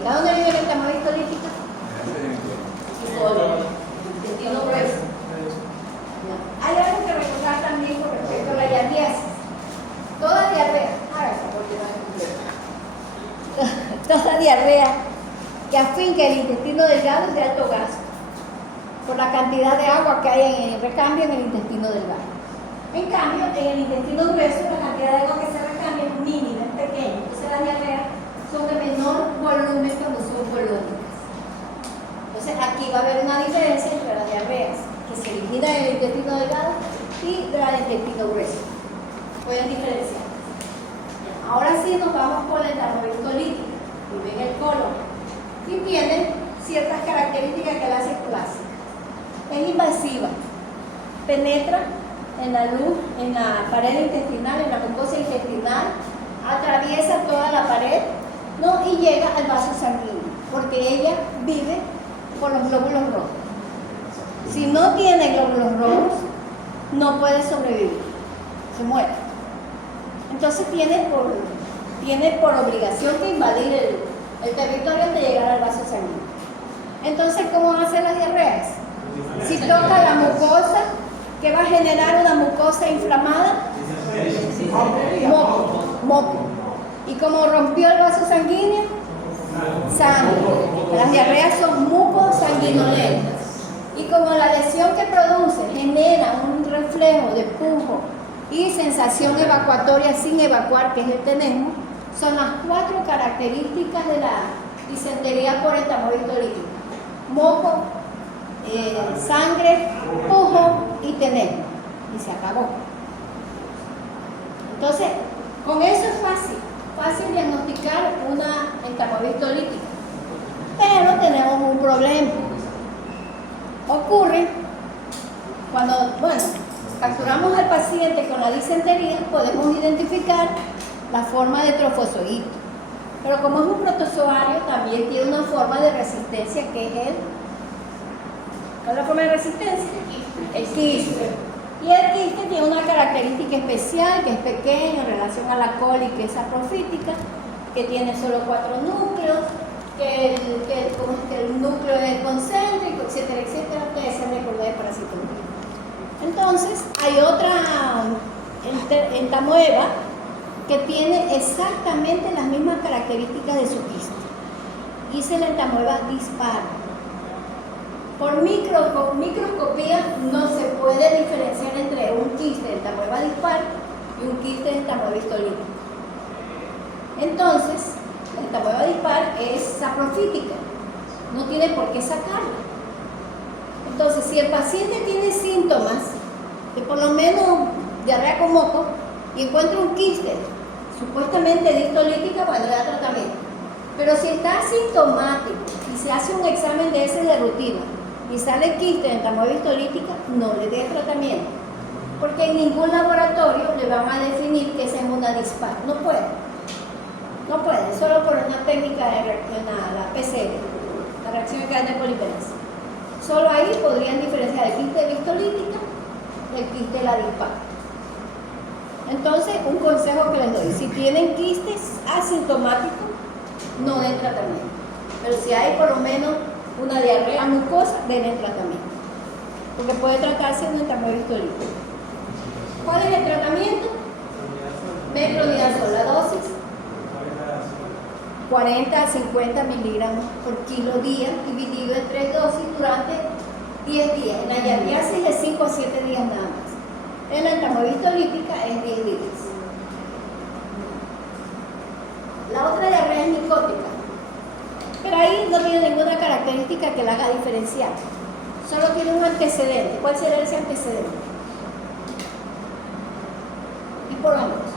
histolítica. ¿Dónde vive la entamoeba histolítica? Intestino grueso. Hay algo que recordar también con respecto a la diarreasis. Toda diarrea, toda diarrea que afinca el intestino delgado es de alto gasto, por la cantidad de agua que hay en el recambio en el intestino delgado. En cambio, en el intestino grueso, la cantidad de agua que se recambia es mínima, es pequeña. Entonces las diarreas son de menor volumen cuando son volúmicas. Entonces aquí va a haber una diferencia entre las diarreas que se originan en el intestino delgado y de la del intestino grueso. Pueden diferenciar. Ahora sí nos vamos con la entamoeba histolítica, vive en el colon y tiene ciertas características que la hacen clásica. Es invasiva, penetra en la luz, en la pared intestinal, en la mucosa intestinal, atraviesa toda la pared, ¿no? Y llega al vaso sanguíneo, porque ella vive por los glóbulos rojos. Si no tiene glóbulos rojos, no puede sobrevivir, se muere. Entonces tiene por obligación que invadir el territorio antes de llegar al vaso sanguíneo. Entonces, ¿cómo hacen las diarreas? Si toca la mucosa, ¿qué va a generar una mucosa inflamada? Moco. Y como rompió el vaso sanguíneo, sangre. Las diarreas son mucosanguinolentas. Y como la lesión que produce genera un reflejo de pujo y sensación evacuatoria sin evacuar, que es el tenesmo, son las 4 características de la disentería por entamoeba histolítica: moco, sangre, pujo y tenesmo. Y se acabó. Entonces, con eso es fácil diagnosticar una entamoeba histolítica. Pero tenemos un problema. Ocurre cuando, capturamos al paciente con la disentería, podemos identificar la forma de trofozoito. Pero como es un protozoario, también tiene una forma de resistencia que es ¿cuál es la forma de resistencia? El quiste. Y el quiste tiene una característica especial, que es pequeño en relación a la coli, que es saprofítica, que tiene solo 4 núcleos, que el núcleo es concéntrico, etcétera, etcétera. Ustedes se recuerdan de parasitología. Entonces, hay otra entamoeba que tiene exactamente las mismas características de su quiste. Y es la entamoeba dispar. Por microscopía no se puede diferenciar entre un quiste de entamoeba dispar y un quiste de entamoeba histolítica. Entonces, la entamoeba dispar es saprofítica, no tiene por qué sacarla. Entonces, si el paciente tiene síntomas de por lo menos diarrea con moco y encuentra un quiste supuestamente de histolítica, bueno, le da tratamiento. Pero si está asintomático y se hace un examen de ese de rutina y sale quiste de entamoeba histolítica, no le dé tratamiento, porque en ningún laboratorio le van a definir que esa es una dispar. No puede, solo por una técnica de reacción, la PCR, la reacción en cadena de polimerasa. Solo ahí podrían diferenciar el quiste de histolítica del quiste de la dispar. Entonces, un consejo que les doy: si tienen quistes asintomáticos, no den tratamiento. Pero si hay por lo menos una diarrea mucosa, den el tratamiento, porque puede tratarse de una entamoeba histolítica. ¿Cuál es el tratamiento? Metronidazol, la dosis 40 a 50 miligramos por kilo día, dividido en 3 dosis durante 10 días. En la diarreasis es 5 a 7 días nada más. En la entamoeba histolítica es 10 días. La otra diarrea es micótica, pero ahí no tiene ninguna característica que la haga diferenciar. Solo tiene un antecedente. ¿Cuál sería ese antecedente? Y por hongos.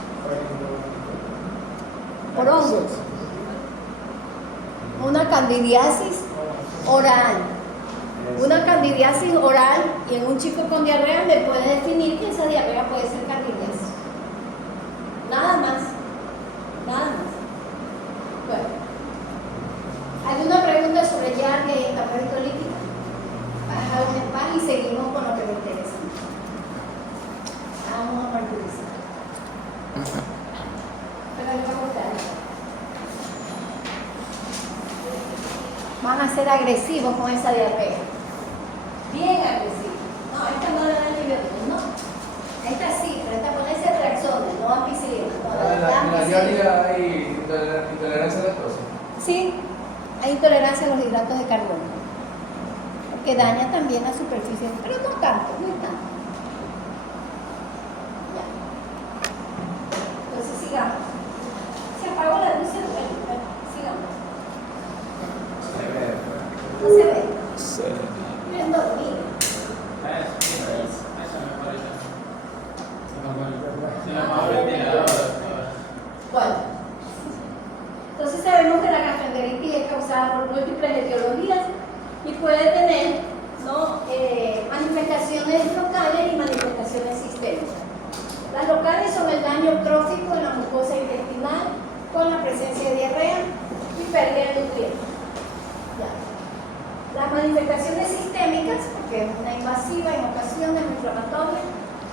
Por hongos. Una candidiasis oral. Una candidiasis oral, y en un chico con diarrea me puede definir que esa diarrea puede ser candidiasis. Nada más. Bueno, ¿alguna pregunta sobre diarrea y entamoeba histolítica? Bajamos un espacio y seguimos con lo que me interesa. Vamos a partir. Pero hay que abortar. van a ser agresivos con esa diarrea. Bien agresivos. No, esta no le da antibióticos, no. Esta sí, pero esta pone ceftriaxona, no ampicilina. ¿En la diarrea hay intolerancia a la lactosa? Sí, hay intolerancia a los hidratos de carbono, porque daña también la superficie, pero no tanto, no es tanto. Ya. Entonces sigamos. Se apagó la luz, sigamos. No se ve. Sí. Miren dormido. Bueno, entonces sabemos que la gastroenteritis es causada por múltiples etiologías y puede tener, ¿no? Manifestaciones locales y manifestaciones sistémicas. Las locales son el daño trófico en la mucosa intestinal con la presencia de diarrea y pérdida de nutrientes. Ya. Las manifestaciones sistémicas, porque es una invasiva en ocasiones inflamatoria,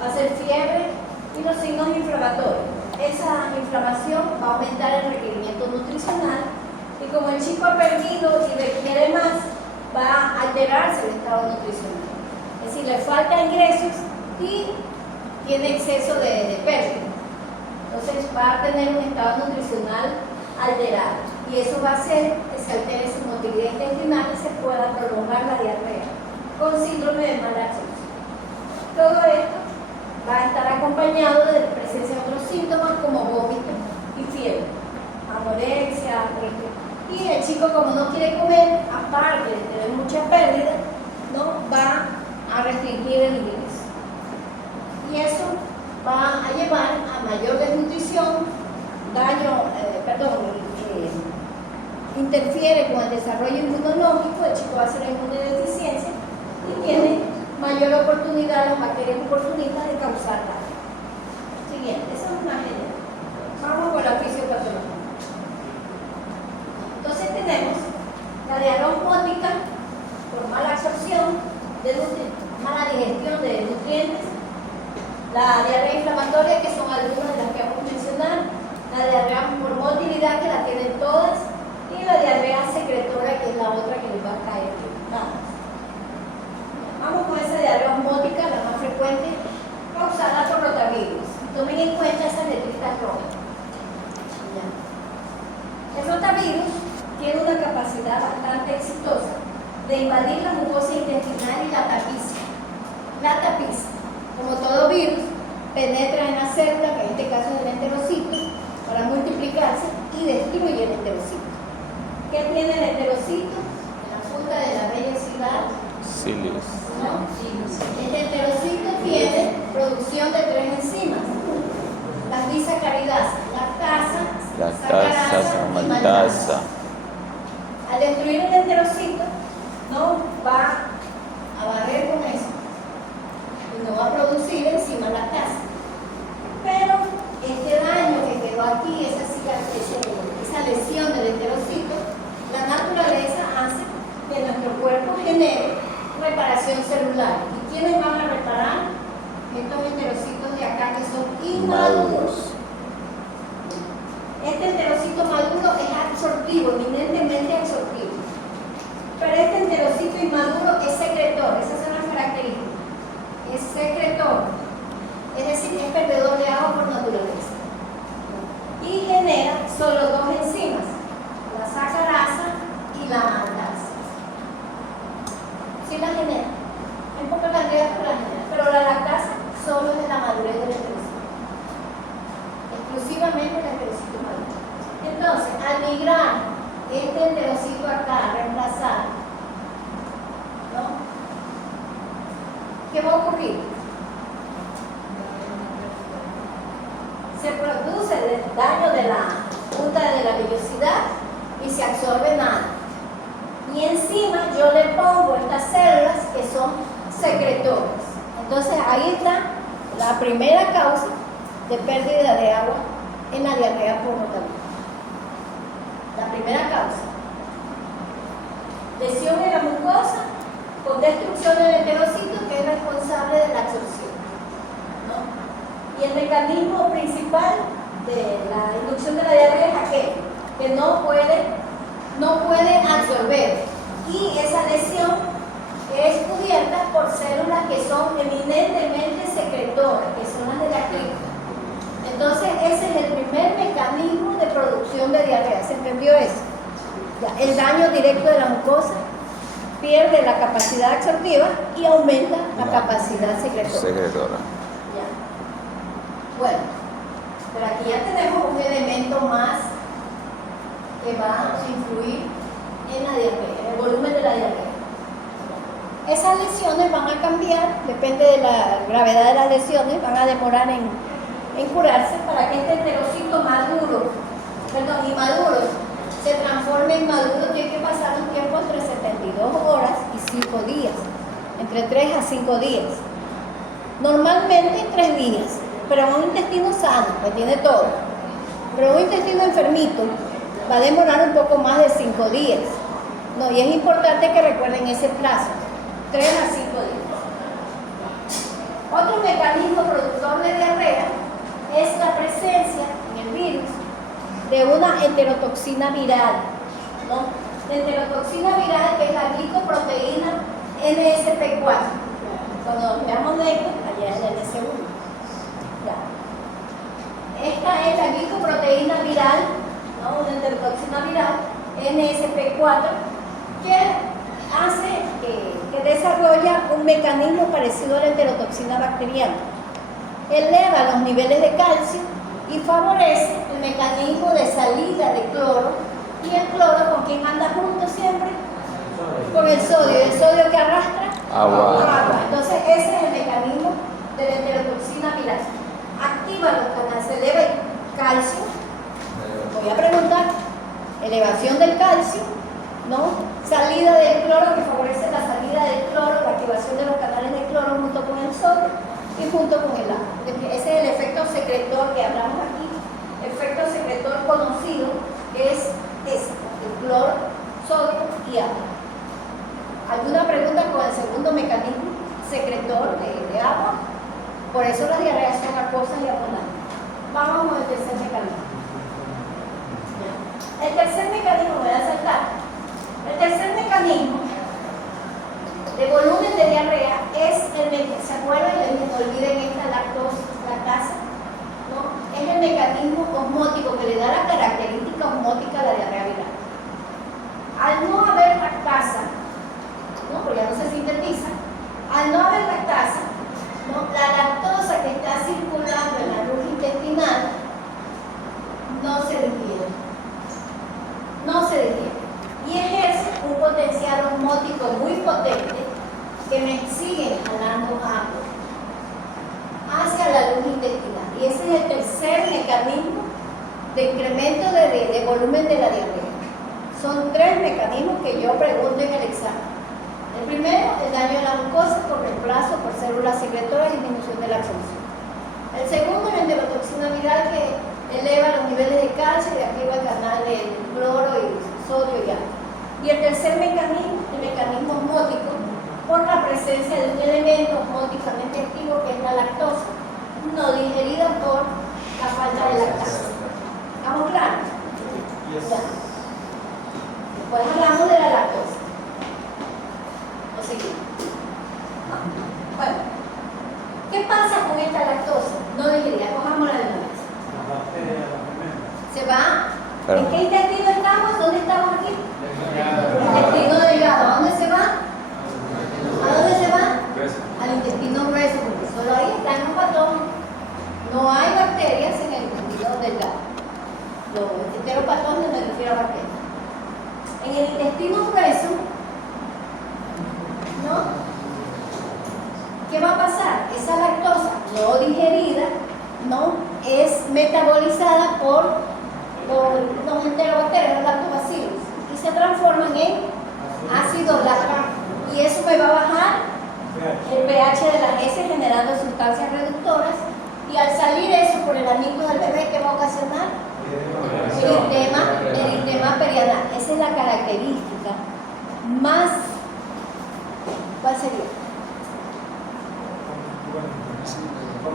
va a ser fiebre y los signos inflamatorios. Esa inflamación va a aumentar el requerimiento nutricional y como el chico ha perdido y requiere más, va a alterarse el estado nutricional. Es decir, le falta ingresos y tiene exceso de pérdida. Entonces va a tener un estado nutricional alterado y eso va a hacer que se altere su motilidad intestinal y se pueda prolongar la diarrea con síndrome de mala absorción. Todo esto va a estar acompañado de la presencia de otros síntomas como vómito y fiebre, anorexia, y el chico, como no quiere comer, aparte de tener mucha pérdida, ¿no? Va a restringir el ingreso. Y eso va a llevar a mayor desnutrición, interfiere con el desarrollo inmunológico, el chico va a ser inmunodeficiencia y tiene mayor oportunidad, los bacterias oportunistas de causar daño. Siguiente, esa es una general. Vamos con la fisiopatología. Entonces tenemos la diarrea osmótica por mala absorción de nutrientes, mala digestión de nutrientes, la diarrea inflamatoria, que son algunas de las que vamos a mencionar, la diarrea por motilidad, que la tienen todas, y la diarrea secretora, que es la otra que les va a caer bien. Vamos con esa diarrea osmótica, la más frecuente, causada por rotavirus. Tomen en cuenta esas letritas rojas. Ya. El rotavirus tiene una capacidad bastante exitosa de invadir la mucosa intestinal y la tapiza. La tapiza, como todo virus, penetra en la célula, que en este caso es el enterocito, para multiplicarse y destruye el enterocito. ¿Qué tiene el enterocito? En la punta de la vellosidad. Cilios. ¿No? El enterocito tiene producción de 3 enzimas: las disacaridasas, Lactasa, sacarasa y maltasa. Al destruir el enterocito, no va a barrer con eso y no va a producir enzima lactasa. Pero este daño que quedó aquí, esa lesión del enterocito, la naturaleza hace que nuestro cuerpo genere reparación celular. ¿Y quiénes van a reparar? Estos enterocitos de acá que son inmaduros. Este enterocito maduro es absortivo, eminentemente absortivo. Pero este enterocito inmaduro es secretor, esas son las características. Es secretor, es decir, es perdedor de agua por naturaleza. Y genera solo 2 enzimas, la sacarasa y la maltasa. Sí la genera, un poco la genera, pero la lactasa solo es de la madurez del enterocito. Exclusivamente el enterocito maduro. Entonces, al migrar este enterocito acá, reemplazar, ¿no? ¿Qué va a ocurrir? Se produce el daño de la punta de la vellosidad y se absorbe nada. Y encima yo le pongo estas células que son secretores. Entonces ahí está la primera causa de pérdida de agua en la diarrea por rotavirus. La primera causa. Lesión en la mucosa con destrucción del enterocito, que es responsable de la absorción, ¿no? Y el mecanismo principal de la inducción de la diarrea es aquel que no puede absorber, Y esa lesión es cubierta por células que son eminentemente secretoras, que son las de la clínica. Entonces, ese es el primer mecanismo de producción de diarrea. ¿Se entendió eso? Ya, el daño directo de la mucosa pierde la capacidad absortiva y aumenta la capacidad secretora. Ya. Bueno, pero aquí ya tenemos un elemento más que va a influir en la diarrea, en el volumen de la diarrea. Esas lesiones van a cambiar, depende de la gravedad de las lesiones, van a demorar en curarse para que este enterocito inmaduro, se transforme en maduro. Tiene que pasar un tiempo entre 72 horas y 5 días, entre 3 a 5 días. Normalmente 3 días, pero un intestino sano, que tiene todo. Pero un intestino enfermito va a demorar un poco más de 5 días. No, y es importante que recuerden ese plazo, 3 a 5 días. Otro mecanismo productor de diarrea es la presencia en el virus de una enterotoxina viral, ¿no? La enterotoxina viral, que es la glicoproteína NSP4. Cuando veamos negro, allá es la NS1. Ya. Esta es la glicoproteína viral, ¿no? Una enterotoxina viral NSP4, que hace que desarrolla un mecanismo parecido a la enterotoxina bacteriana. Eleva los niveles de calcio y favorece el mecanismo de salida de cloro. Y el cloro, ¿con quién anda junto siempre? Con el sodio. ¿Y el sodio que arrastra? Agua. Entonces ese es el mecanismo de la enterotoxina viral. Activa los canales, se eleva el calcio. Voy a preguntar, elevación del calcio, ¿no? Salida del cloro, que favorece la salida del cloro, la activación de los canales de cloro junto con el sodio y junto con el agua. Ese es el efecto secretor que hablamos aquí. El efecto secretor conocido es ese, el cloro, sodio y agua. ¿Alguna pregunta con el segundo mecanismo secretor de agua? Por eso las diarreas son acuosas y abundantes. Vamos con el tercer mecanismo. El tercer mecanismo, voy a saltar. El tercer mecanismo de volumen de diarrea es ¿se acuerdan? No olviden esta lactasa, ¿no? Es el mecanismo osmótico que le da la característica osmótica a la diarrea viral. Al no haber lactasa, ¿no? Porque ya no se sintetiza, al no haber lactasa, ¿no? La lactosa que está circulando en la luz intestinal no se digiere. Y ejerce un potencial osmótico muy potente que me sigue jalando agua hacia la luz intestinal. Y ese es el tercer mecanismo de incremento de volumen de la diarrea. Son 3 mecanismos que yo pregunto en el examen. El primero, el daño de la mucosa por reemplazo por células secretoras y disminución de la absorción. El segundo, la enterotoxina viral, que eleva los niveles de calcio y activa el canal de cloro y sodio y agua. Y el tercer mecanismo, el mecanismo osmótico, por la presencia de un elemento osmóticamente activo que es la lactosa, no digerida por la falta de lactasa. ¿Estamos claros? Ya. Después hablamos de la lactosa. Lo seguimos. Bueno, ¿qué pasa con esta lactosa? No digerida, cojámosla de una vez. Se va. ¿En qué intestino estamos? ¿Dónde estamos aquí? Intestino delgado. ¿A dónde se va? ¿A dónde se va? Al intestino grueso, porque solo ahí está en un patógeno. No hay bacterias en el intestino delgado. Los enteropatógenos me refiero a bacterias. En el intestino grueso, ¿no? ¿Qué va a pasar? Esa lactosa no digerida, ¿no? Es metabolizada por los enterobacterias, los lactobacilos, y se transforman en ácido láctico. Y eso me va a bajar el pH de las heces, generando sustancias reductoras. Y al salir eso por el anillo del bebé, ¿qué va a ocasionar? Eritema perianal. Esa es la característica más, ¿cuál sería?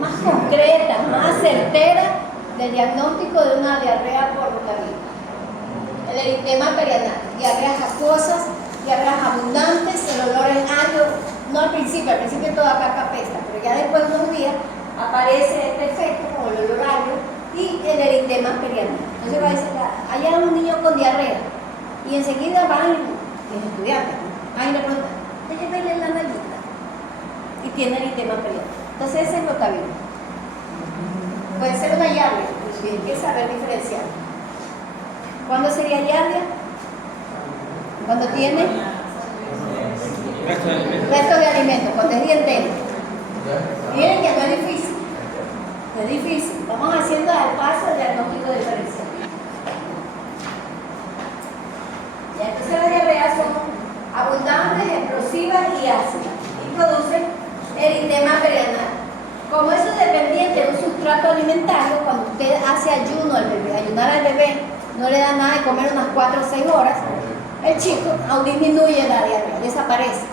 Más concreta, más certera del diagnóstico de una diarrea por rotavirus. El eritema perianal, diarreas acuosas diarreas abundantes, el olor es agrio, no al principio toda caca apesta, pero ya después de unos días aparece este efecto como el olor agrio y el eritema perianal. Entonces va a decir, allá hay un niño con diarrea y enseguida van los estudiantes, van y le preguntan, llévenle la nalguita y tiene eritema perianal. Entonces ese es rotavirus. Puede ser una yardia, pues hay que saber diferenciar. ¿Cuándo sería yardia? Cuando tiene restos de alimentos, cuando es dientero. Miren que no es difícil. No es difícil. Vamos haciendo al paso el diagnóstico diferencial. Ya, entonces las diarreas son abundantes, explosivas y ácidas y producen eritema perianal. Como eso es dependiente de un sustrato alimentario, cuando usted hace ayuno al bebé, ayunar al bebé, no le da nada de comer unas 4 o 6 horas, el chico aún disminuye la diarrea, desaparece.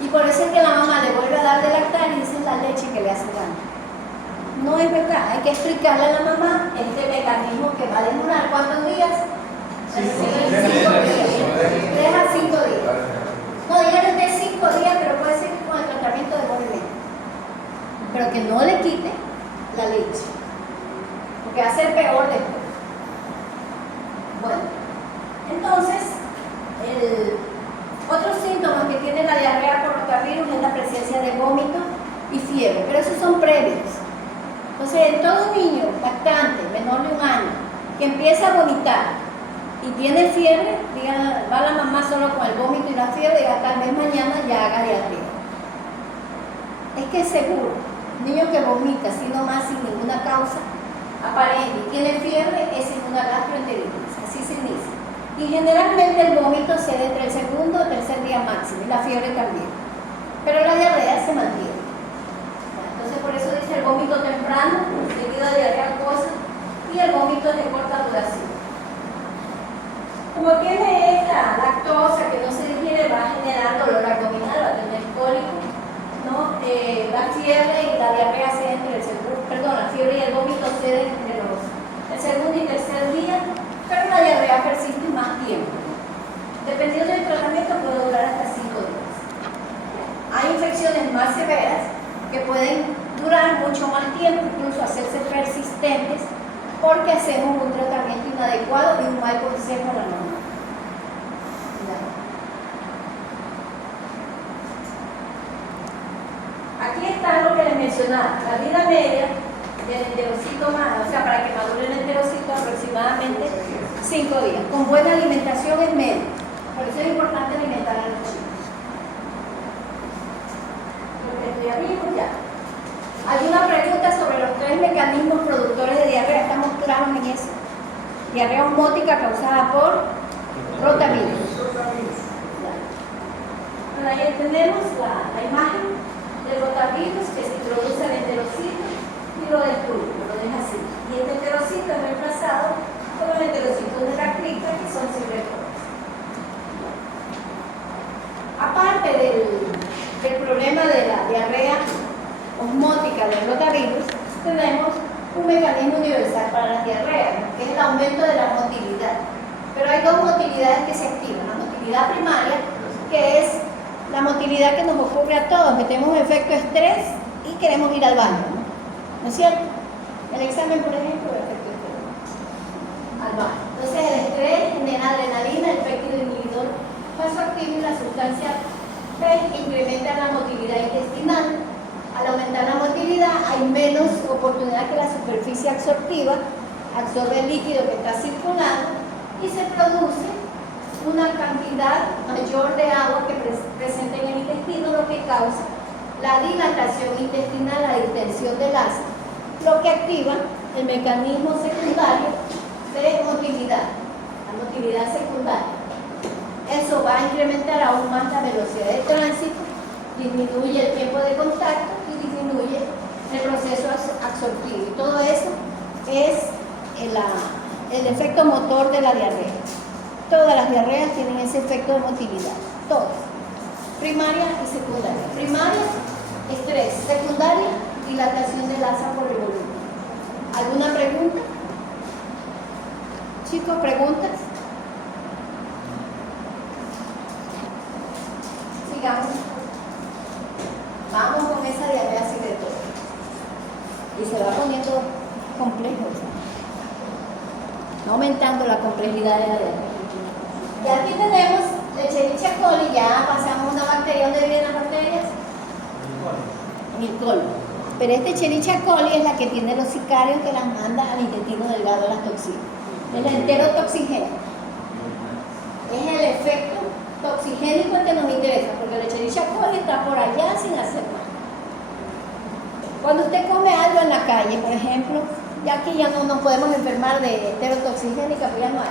Y por eso es que la mamá le vuelve a dar de lactar y dice la leche que le hace daño. No es verdad, hay que explicarle a la mamá este mecanismo que va a demorar ¿cuántos días? 5 días. 3 a 5 días. No, díganle de 5 días, pero puede ser que con el tratamiento de movimiento. Pero que no le quite la leche, porque va a ser peor después. Bueno, entonces, otros síntomas que tiene la diarrea por rotavirus es la presencia de vómito y fiebre, pero esos son previos. Entonces, en todo niño lactante, menor de 1 año, que empieza a vomitar y tiene fiebre, diga, va la mamá solo con el vómito y la fiebre y tal vez mañana ya haga diarrea. Es que es seguro, niño que vomita, sino más sin ninguna causa aparente y tiene fiebre, es sin una gastroenteritis, así se inicia. Y generalmente el vómito se da entre el segundo o tercer día máximo, y la fiebre también. Pero la diarrea se mantiene. Entonces por eso dice el vómito temprano, seguido de diarrea acuosa, y el vómito es de corta duración. Como tiene esta lactosa que no se digiere, va a generar dolor abdominal, va a tener cólico, ¿no? La fiebre y la diarrea ceden entre el segundo, la fiebre y el vómito ceden entre el segundo y tercer día, pero la diarrea persiste más tiempo. Dependiendo del tratamiento puede durar hasta 5 días. Hay infecciones más severas que pueden durar mucho más tiempo, incluso hacerse persistentes, porque hacemos un tratamiento inadecuado y un mal consejo a la mamá. Aquí está lo que les mencionaba, la vida media del enterocito más, o sea, para que madure el enterocito aproximadamente 5 días. Con buena alimentación es medio. Por eso es importante alimentar a los chicos. Porque ya vimos ya. Hay una pregunta sobre los 3 mecanismos productores de diarrea. Estamos claros en eso. Diarrea osmótica causada por rotavirus. Bueno, ahí tenemos la imagen del rotavirus que se introduce al enterocito y lo destruye, lo deja así. Y este enterocito es reemplazado por los enterocitos de la cripta que son circulares. Aparte del problema de la diarrea osmótica del rotavirus, tenemos un mecanismo universal para las diarreas, ¿no? Que es el aumento de la motilidad. Pero hay 2 motilidades que se activan. La motilidad primaria, que es la motilidad que nos ocurre a todos, que tenemos efecto estrés y queremos ir al baño, ¿no? ¿No es cierto? El examen, por ejemplo, el efecto estrés. Al baño. Entonces el estrés genera adrenalina, el efecto inhibidor vasoactivo y la sustancia P incrementa la motilidad intestinal. Al aumentar la motilidad hay menos oportunidad que la superficie absortiva absorbe el líquido que está circulando y se produce una cantidad mayor de agua que presente en el intestino, lo que causa la dilatación intestinal, la distensión del ácido, lo que activa el mecanismo secundario de motilidad, la motilidad secundaria. Eso va a incrementar aún más la velocidad de tránsito, disminuye el tiempo de contacto y disminuye el proceso absortivo. Y todo eso es el efecto motor de la diarrea. Todas las diarreas tienen ese efecto de motilidad, todas. Primaria y secundaria. Primaria, estrés. Secundaria, dilatación del asa por el volumen. ¿Alguna pregunta? Chicos, ¿preguntas? sigamos, vamos con esa diarrea secretoria. Y se va poniendo complejo, va aumentando la complejidad de la diarrea. Y aquí tenemos Escherichia coli, ya pasamos una bacteria. ¿Dónde viven las bacterias? En el colon. Pero este Escherichia coli es la que tiene los sicarios que las manda al intestino delgado las toxinas. El enterotoxigénico. Es el efecto toxigénico el que nos interesa, porque el Escherichia coli está por allá sin hacer nada. Cuando usted come algo en la calle, por ejemplo, ya aquí ya no nos podemos enfermar de enterotoxigénica, pues ya no hay.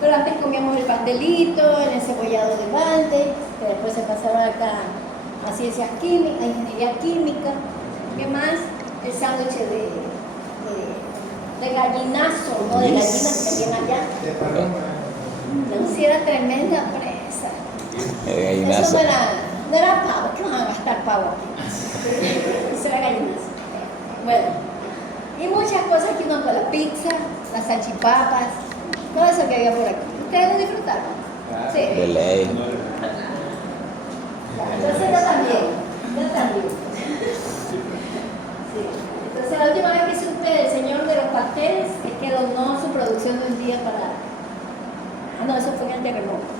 Pero antes comíamos el pastelito, el encebollado de balde, que después se pasaron acá a ciencias químicas, a ingeniería química. ¿Qué más? El sándwich de gallinazo, no de gallinas que vienen allá. No, si era tremenda presa. Eso no era pavo, ¿qué van a gastar pavo aquí? Eso era gallinazo. Bueno, y muchas cosas que uno con la pizza, las salchipapas, todo eso que había por aquí. ¿Ustedes lo disfrutaron? Sí. De ley. Entonces yo también. Sí. Entonces la última vez que supe del señor de los pasteles es que donó su producción de un día para... Ah, no, eso fue en el terremoto.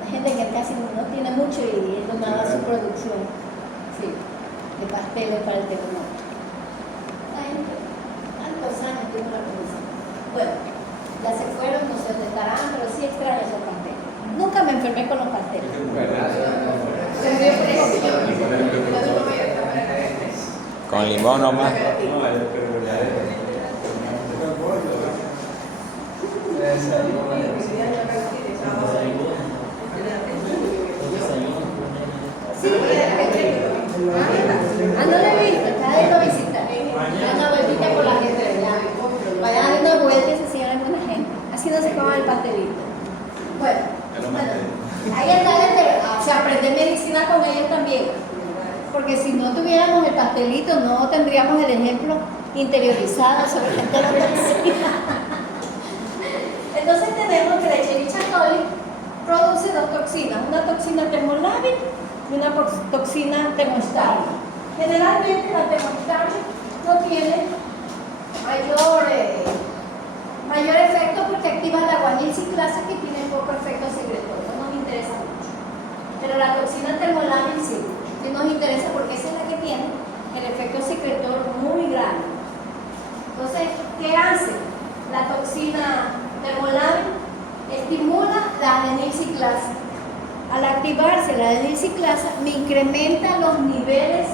La gente que casi no tiene mucho y él donaba su producción, sí, de pasteles para el terremoto. La gente, tantos años tiene la producción. Bueno, ya se fueron, no sé dónde estarán, pero sí extraño esos pasteles. Nunca me enfermé con los pasteles. Con limón nomás. Sí, no lo he visto, está de una visita. Da una vueltita por la gente, ¿verdad? Vaya a dar una vuelta y se sigan alguna gente. Así no se coma el pastelito. Bueno, ahí está o sea, aprender medicina con ellos también. Porque si no tuviéramos el pastelito, no tendríamos el ejemplo interiorizado sobre la enterotoxina. Entonces tenemos que la Escherichia coli produce dos toxinas, una toxina termolábil y una toxina termoestable. Generalmente la termoestable no tiene mayor efecto porque activa la guanil ciclasa que tiene poco efecto secretorio, no nos interesa mucho. Pero la toxina termolábil sí nos interesa porque esa es la que tiene el efecto secretor muy grande. Entonces, ¿qué hace? La toxina termolábil estimula la adenilciclasa. Al activarse la adenilciclasa, me incrementa los niveles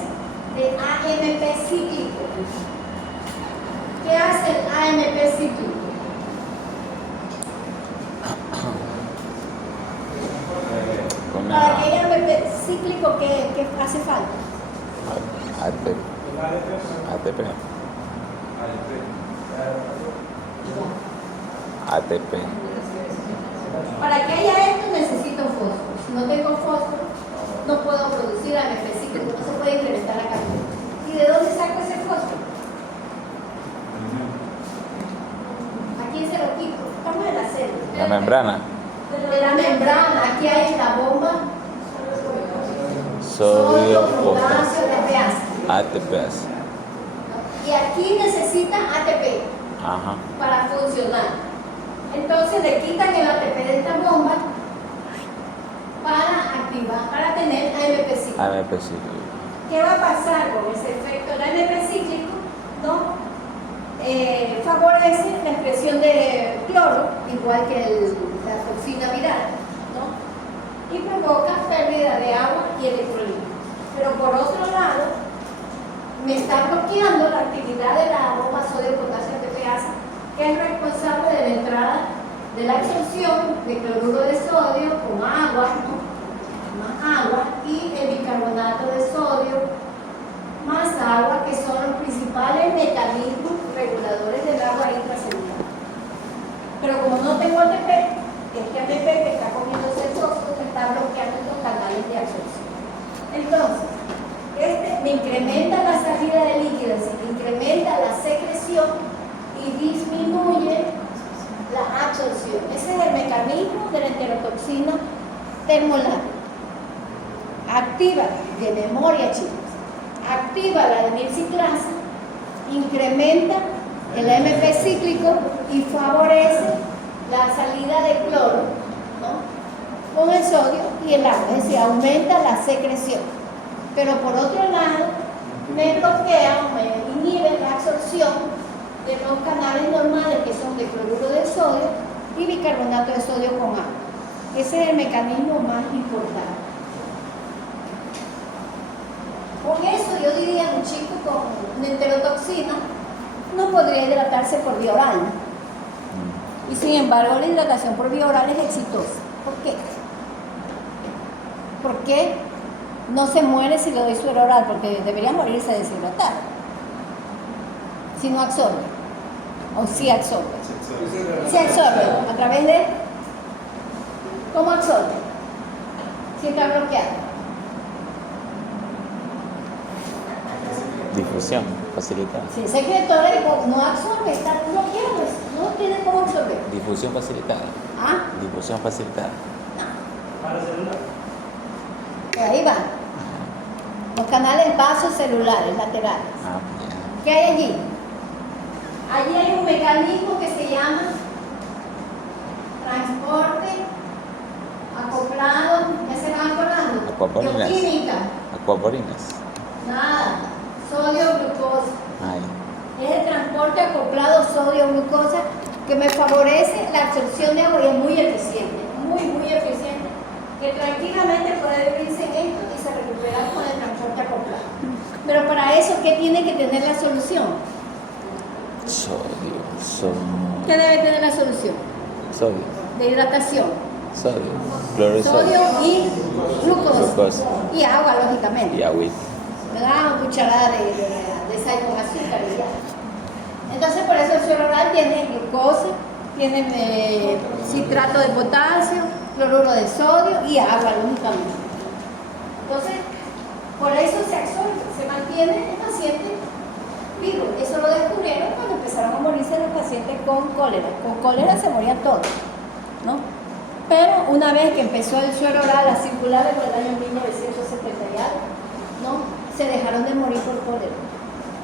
de AMP cíclico. ¿Qué hace el AMP cíclico? Para que haya AMP cíclico, ¿qué hace falta? ATP. Para que haya esto necesito fósforo. Si no tengo fósforo, no puedo producir AMP cíclico, no se puede incrementar la cantidad. ¿Y de dónde saco ese fósforo? ¿A quién se lo quito? Estamos en la célula. La membrana. De la membrana, aquí hay la bomba. Sodio, potasio, ATPase. Y aquí necesita ATP para funcionar. Entonces le quitan el ATP de esta bomba para activar, para tener AMP cíclico. ¿Qué va a pasar con ese efecto del AMP cíclico? ¿No? Favorece la expresión de cloro, igual que la toxina viral, ¿no? Y provoca pérdida de agua y electrolitos. Pero por otro lado, me está bloqueando la actividad de la bomba sodio-potasio ATPasa, que es responsable de la entrada de la absorción de cloruro de sodio con agua, ¿no? Más agua, y el bicarbonato de sodio más agua, que son los principales mecanismos reguladores del agua intracelular. Pero como no tengo ATP, este ATP que está comiéndose el fósforo me está bloqueando estos canales de absorción. Entonces, me incrementa la salida de líquidos, incrementa la secreción y disminuye la absorción. Ese es el mecanismo de la enterotoxina termolar. Activa de memoria, chicos. Activa la adenilciclasa, incrementa el AMP cíclico y favorece la salida de cloro, ¿no?, con el sodio y el agua, es decir, aumenta la secreción. Pero por otro lado, me bloquea o me inhibe la absorción de los canales normales que son de cloruro de sodio y bicarbonato de sodio con agua. Ese es el mecanismo más importante. Con eso yo diría a un chico con una enterotoxina no podría hidratarse por vía oral. Y sin embargo la hidratación por vía oral es exitosa. ¿Por qué? ¿Por qué no se muere si le doy suero oral? Porque debería morirse deshidratado si no absorbe. O si absorbe. Si absorbe. ¿A través de? ¿Cómo absorbe? Si está bloqueado. Difusión facilitada. Si ese secretorio no absorbe, está bloqueado, no tiene cómo absorber. Difusión facilitada. ¿Ah? Difusión facilitada. Pues ahí va. Los canales vasocelulares laterales. Ah, ya. ¿Qué hay allí? Allí hay un mecanismo que se llama transporte acoplado. ¿Ya se van acordando? Acuaporinas. Bioquímica. Acuaporinas. Nada. Sodio-glucosa. Ay. Es el transporte acoplado sodio-glucosa que me favorece la absorción de agua y es muy eficiente, muy eficiente, que tranquilamente puede vivirse en esto y se recupera con el transporte acoplado. Pero para eso, ¿qué tiene que tener la solución? Sodio. ¿Qué debe tener la solución? Sodio. De hidratación. Sodio. Cloro de Sodio sodio. y glucosa. Glucosa. Y agua, lógicamente. Y agüita. Me da una cucharada de sal con azúcar y ya. Entonces, por eso el suero oral tiene glucosa, tiene citrato de potasio, cloruro de sodio y agua, lógicamente. Entonces, por eso se absorbe, se mantiene el paciente vivo. Eso lo descubrieron cuando empezaron a morirse los pacientes con cólera. Con cólera se morían todos, ¿no? Pero una vez que empezó el suero oral a circular por el año 1970 y algo, ¿no?, se dejaron de morir por cólera,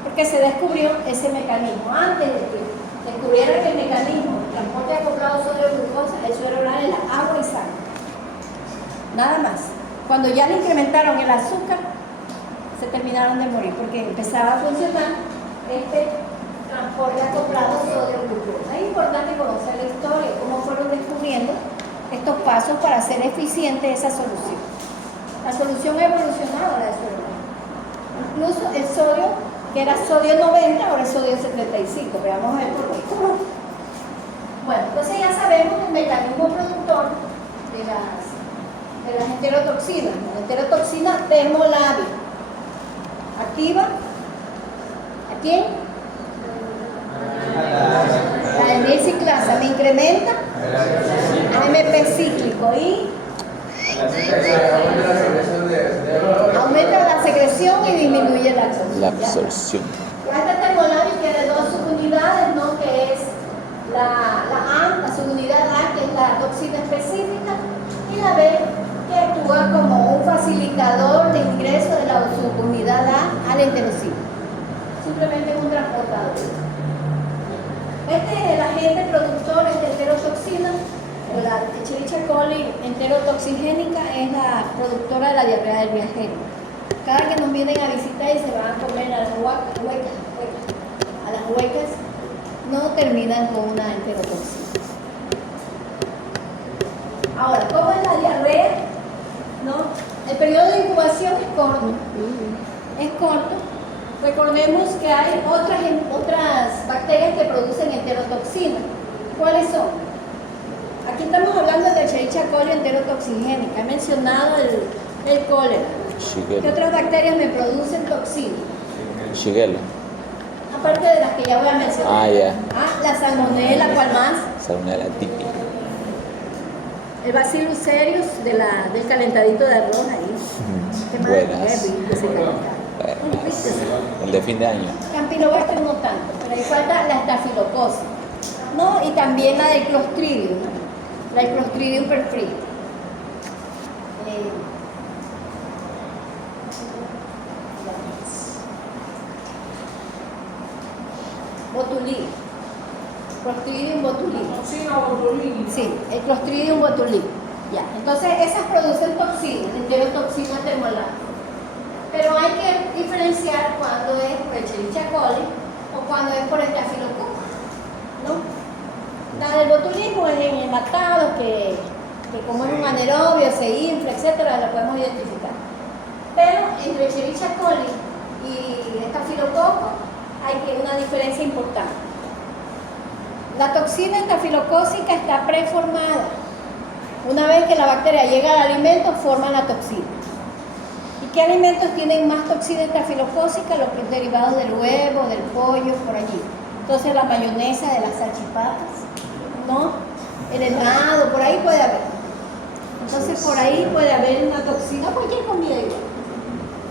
porque se descubrió ese mecanismo. Antes de que descubrieran el mecanismo de transporte acoplado sodio-glucosa, el suero oral era agua y sangre, nada más. Cuando ya le incrementaron el azúcar, se terminaron de morir, porque empezaba a funcionar este transporte acoplado sodio-glucosa. Es importante conocer la historia, cómo fueron descubriendo estos pasos para hacer eficiente esa solución. La solución ha evolucionado, la de suero oral. Incluso el sodio, que era sodio 90, ahora es sodio 75. Veamos a ver por qué. Bueno, entonces ya sabemos el mecanismo productor de las enterotoxinas. La enterotoxina termolabio. Activa. ¿A quién? La adenilciclasa. Me incrementa AMP cíclico y aumenta la secreción y disminuye la absorción. La absorción. Esta termolabio tiene dos subunidades, ¿no?, que es la A, la subunidad A, que es la toxina específica, y la B, que actúa como un facilitador de ingreso de la subunidad A al enterocito. Simplemente es un transportador. Este es el agente productor de enterotoxina. La Escherichia coli enterotoxigénica es la productora de la diarrea del viajero. Cada que nos vienen a visitar y se van a comer a las huecas, no terminan con una enterotoxina. Ahora, ¿cómo es la diarrea? ¿No? El periodo de incubación es corto. Es corto. Recordemos que hay otras bacterias que producen enterotoxina. ¿Cuáles son? Aquí estamos hablando de Escherichia coli enterotoxigénica. He mencionado el cólera. ¿Qué otras bacterias me producen toxina? Shigella. Aparte de las que ya voy a mencionar. Ah, ya. La salmonella, ¿cuál más? Salmonella típica. El Bacillus cereus del calentadito de arroz ahí. ¿Qué más? Buenas. Ese calentado. El de fin de año. Campylobacter no tanto, pero ahí falta la estafilocosis, ¿no? Y también la del Clostridium, ¿no? La del Clostridium perfringens. Botulismo. Clostridium botulismo. Toxina o botulismo. Sí, el Clostridium botulismo. Ya, entonces esas producen toxinas, enterotoxina termolar. Pero hay que diferenciar cuando es por Escherichia coli o cuando es por estafilococo, ¿no? La del botulismo es en hematados que como es un anaerobio, se infla, etcétera, lo podemos identificar. Pero entre Escherichia coli y estafilococo hay una diferencia importante. La toxina estafilocócica está preformada. Una vez que la bacteria llega al alimento, forma la toxina. ¿Y qué alimentos tienen más toxina estafilocócica? Los derivados del huevo, del pollo, por allí. Entonces la mayonesa de las salchipapas, ¿no? El helado, por ahí puede haber. Entonces por ahí puede haber una toxina, cualquier comida igual.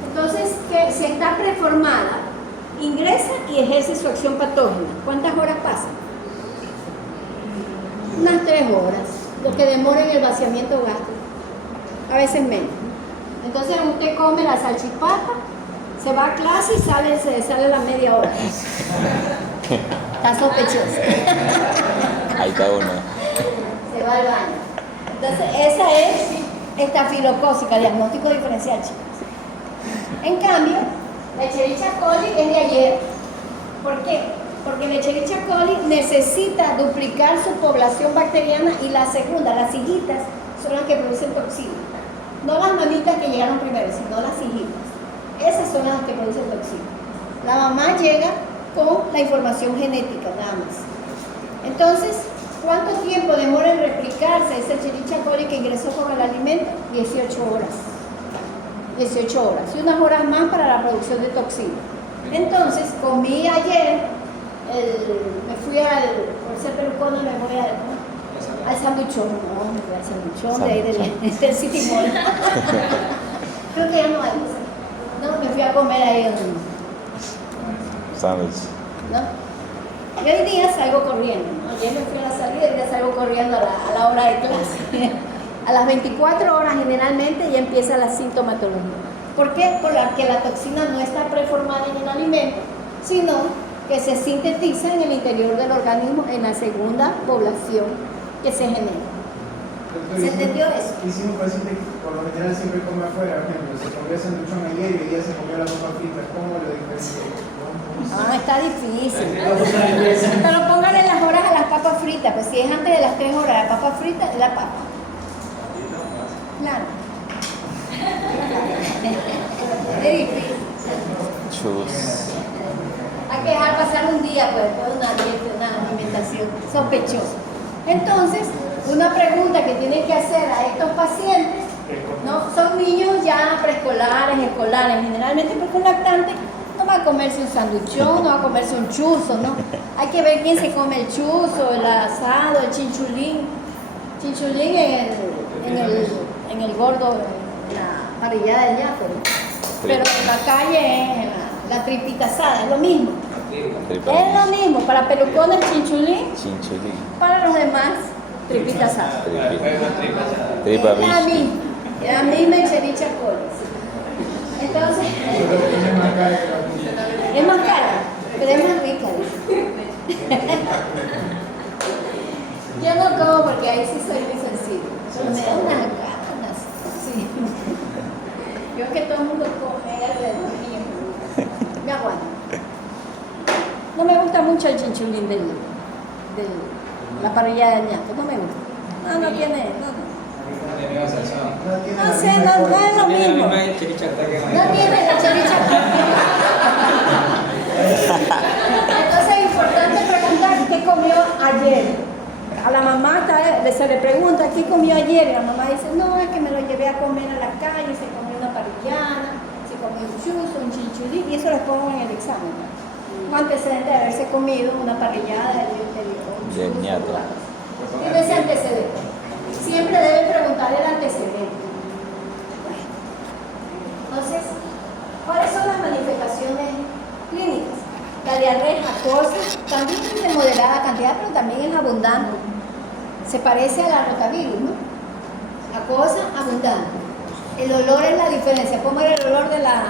Entonces, que si está preformada, ingresa y ejerce su acción patógena. ¿Cuántas horas pasan? Unas 3 horas, lo que demora en el vaciamiento gástrico, a veces menos. Entonces usted come la salchipapa, se va a clase y se sale a la media hora. Está sospechoso. Ahí está uno. Se va al baño. Entonces esa es estafilocócica, diagnóstico diferencial, chicos. En cambio, la Escherichia coli es de ayer. ¿Por qué? Porque la Escherichia coli necesita duplicar su población bacteriana y la segunda, las hijitas, son las que producen toxinas. No las mamitas que llegaron primero, sino las hijitas. Esas son las que producen toxinas. La mamá llega con la información genética, nada más. Entonces, ¿cuánto tiempo demora en replicarse esa Escherichia coli que ingresó con el alimento? 18 horas. 18 horas. Y unas horas más para la producción de toxinas. Entonces, comí ayer. Me fui por ser pelucona, me voy al sanduchón, no, me fui al sanduchón de ahí del City Mall. Creo que ya no hay, no, me fui a comer ahí Sándwich. ¿no? Y hoy día salgo corriendo, ¿no? Ayer me fui a la salida y hoy día salgo corriendo a la hora de clase. A las 24 horas generalmente ya empieza la sintomatología. ¿Por qué? Porque la toxina no está preformada en el alimento, sino que se sintetiza en el interior del organismo en la segunda población que se genera. ¿Se entendió eso? Y si un paciente por lo general siempre come afuera, por ejemplo, se comió sanduchón ayer y hoy día se comió la papa frita, ¿cómo lo diferencia? Está difícil. Pero póngale las horas a las papas fritas, pues si es antes de las 3 horas la papa frita, es la papa. Claro. Es difícil. Chus. Hay que dejar pasar un día pues, después de una alimentación sospechosa. Entonces, una pregunta que tienen que hacer a estos pacientes, ¿no? Son niños ya preescolares, escolares, generalmente porque un lactante no va a comerse un sanduchón, no va a comerse un chuzo, ¿no? Hay que ver quién se come el chuzo, el asado, el chinchulín. Chinchulín en el gordo, en la parrillada del ñato, ¿no? Pero en la calle es la tripita asada, es lo mismo. Es lo mismo, para pelucones chinchulín, para los demás tripita asada. Tripa Es la misma Escherichia coli. Entonces, es más cara, pero es más rica. Yo no como porque ahí sí soy muy sensible. Pero me da unas ganas. Sí. Yo que todo el mundo come alrededor mío. Me aguanto. No me gusta mucho el chinchulín de la parrilla de ñato. No me gusta. No tiene. No sé, no es lo mismo. No tiene la Escherichia coli. Entonces es importante preguntar qué comió ayer. A la mamá se le pregunta qué comió ayer y la mamá dice, no, es que me lo llevé a comer a la calle, se comió una parrillana, se comió un chuzo, un chinchulín, y eso les pongo en el examen, ¿no? Un antecedente de haberse comido una parrillada de ñato. Tiene ese antecedente. Siempre deben preguntar el antecedente. Bueno, entonces, ¿cuáles son las manifestaciones clínicas? La diarrea es acuosa, también es de moderada cantidad, pero también es abundante. Se parece a la rotavirus, ¿no? Acuosa, abundante. El olor es la diferencia. ¿Cómo era el olor de la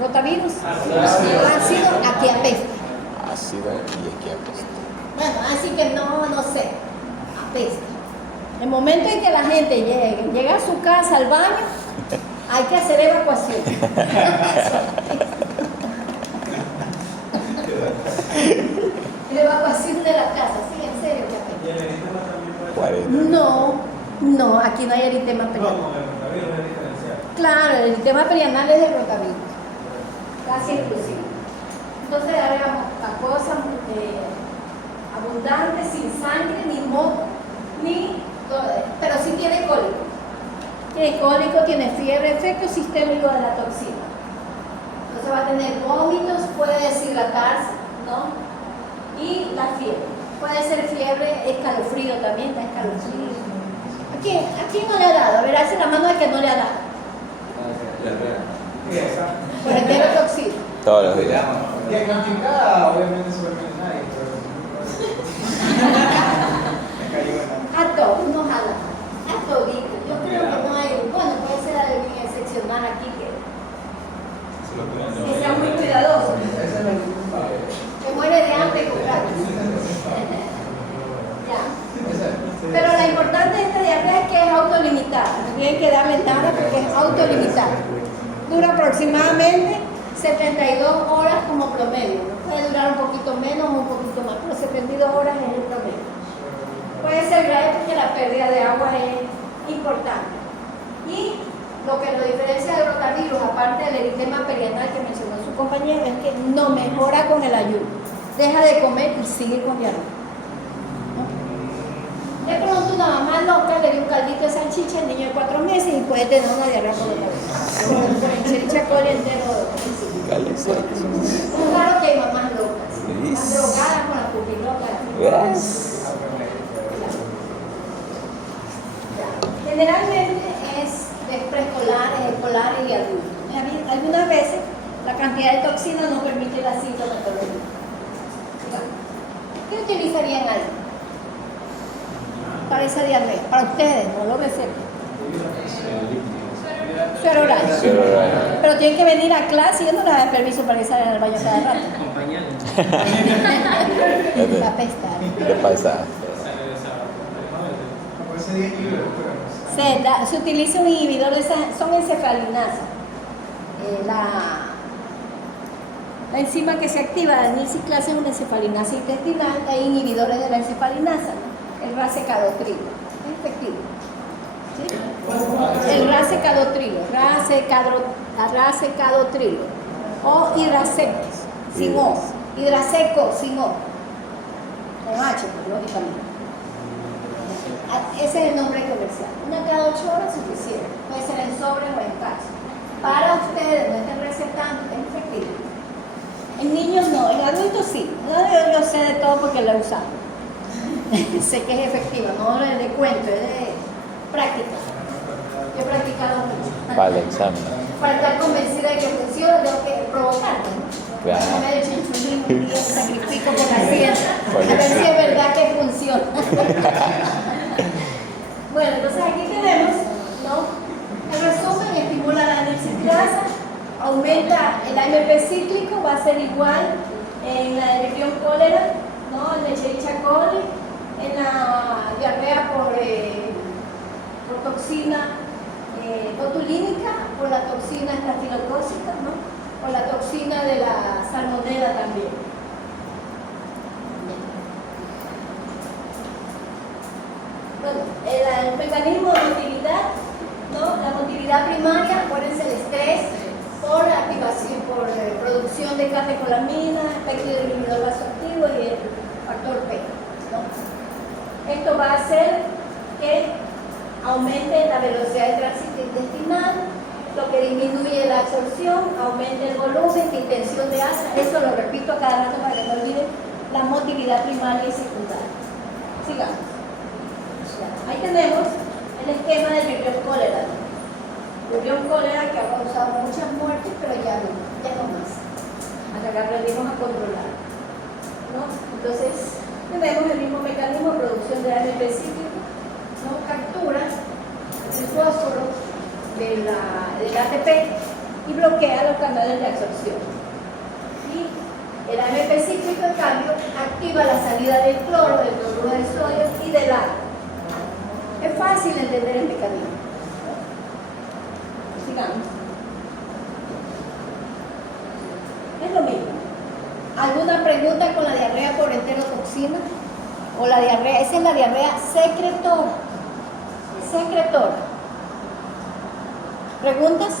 rotavirus? Ácido, aquí apesta. Ácido y aquí apesta. Bueno, así que no sé, apesta. El momento en que la gente llega a su casa, al baño, hay que hacer evacuación. La evacuación de la casa, sí, en serio, que apesta. ¿Y el eritema también puede ser? 40. No, aquí no hay eritema perianal. No, el rotavirus es diferencial. Claro, el eritema perianal es de rotavirus, casi exclusivo. Entonces agregamos la cosa abundante, sin sangre, ni moco, pero sí tiene cólico. Tiene cólico, tiene fiebre, efecto sistémico de la toxina. Entonces va a tener vómitos, puede deshidratarse, ¿no? Y la fiebre. Puede ser fiebre, escalofrío también, da escalofrío. ¿A quién no le ha dado? A ver, hace la mano de que no le ha dado. Sí, esa. Por el neurotoxina. Todos los días. Que canchincada, obviamente se vuelve nadie, pero. Me cayó en A todos, no jala. A toditos. Yo creo que no hay, bueno, puede ser alguien excepcional aquí que sea muy cuidadoso. esa es la Que muere de hambre con ganas. Ya. Pero lo importante de esta diarrea es que es autolimitada. No tienen que darle nada porque es autolimitada. Dura aproximadamente 72 horas como promedio. ¿No? Puede durar un poquito menos o un poquito más, pero 72 horas es el promedio. Puede ser grave porque la pérdida de agua es importante. Y lo que lo diferencia del rotavirus, aparte del eritema perianal que mencionó su compañero, es que no mejora con el ayuno. Deja de comer y sigue con diarrea. De pronto una mamá loca le dio un caldito de salchicha al niño de 4 meses y puede tener una diarrea por la cabeza. Por el chirichacol entero. Es raro que hay mamás locas. Están drogadas con la pupilota. Generalmente es de preescolares, escolares y adultos. Algunas veces la cantidad de toxina no permite la sintomatología. ¿Qué utilizarían ahí? Para esa diarrea, para ustedes, no lo recetan. Suero oral. Pero tienen que venir a clase y yo no les doy permiso para que salgan al baño cada rato. La pesta. ¿Qué pasa? Ese día que yo lo Se utiliza un inhibidor de son encefalinas. La enzima que se activa de anisiclasa es una encefalinasa intestinal, hay inhibidores de la encefalinasa, ¿no? El racecadotrilo, es efectivo. ¿Sí? El racecadotrilo o hidraseco, sin O, hidraseco, sin O, con H, lógicamente. Ese es el nombre comercial. Una cada 8 horas es suficiente, puede ser en sobre o en cacho. Para ustedes, no estén recetando, es efectivo. En niños no, en adultos sí. Yo sé de todo porque lo he usado. Sé que es efectiva, no es de cuento, es de práctica. Yo he practicado mucho. Para el examen. Para estar convencida de que funciona, tengo que provocarme, ¿no? Claro. Comer el chinchulín un día, sacrifico por la ciencia. Por A ver eso. si es verdad que funciona. Bueno, entonces aquí tenemos, ¿no? El resumen: estimula la anisiclasa, aumenta el AMP cíclico, va a ser igual en la Escherichia cólera, ¿no? En el Escherichia coli, en la diarrea por toxina botulínica, por la toxina estafilocócica, ¿no? Por la toxina de la salmonela también. Bueno, el mecanismo de motilidad, ¿no? La motilidad primaria, acuérdense el estrés por activación, por producción de catecolamina, efecto del inhibidor vasoactivo y el factor P, ¿no? Esto va a hacer que aumente la velocidad del tránsito intestinal, lo que disminuye la absorción, aumente el volumen, distensión de asa. Eso lo repito a cada rato para que no olviden la motilidad primaria y secundaria. Sigamos. Ahí tenemos el esquema del Vibrio cólera. Vibrio cólera que ha causado muchas muertes, pero ya no más. Hasta que aprendimos a controlar, ¿no? Entonces, tenemos el mismo mecanismo de producción de AMP cíclico, ¿no? Captura el fósforo del ATP y bloquea los canales de absorción. Y el AMP cíclico, en cambio, activa la salida del cloro, del cloruro de sodio y del agua. Es fácil entender el mecanismo. Sigamos. Es lo mismo. ¿Alguna pregunta con la diarrea por enterotoxina? O la diarrea, esa es la diarrea secretora. Secretora. ¿Preguntas?